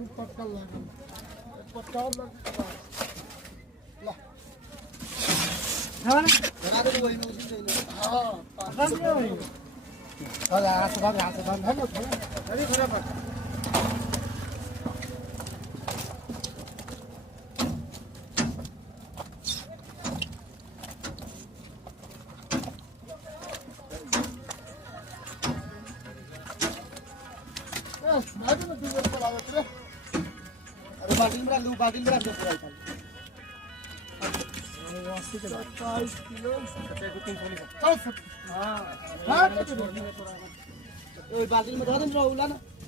दूध पटका लगा पटका लगा ला हां जरा तो वही में उसी से हां पास में वही और यहाँ से बंद है ना अरे थोड़ा पर अरे बाल्टी में रख दो पूरा इधर 27 किलो 300 हां हां बाल्टी में धो दे ना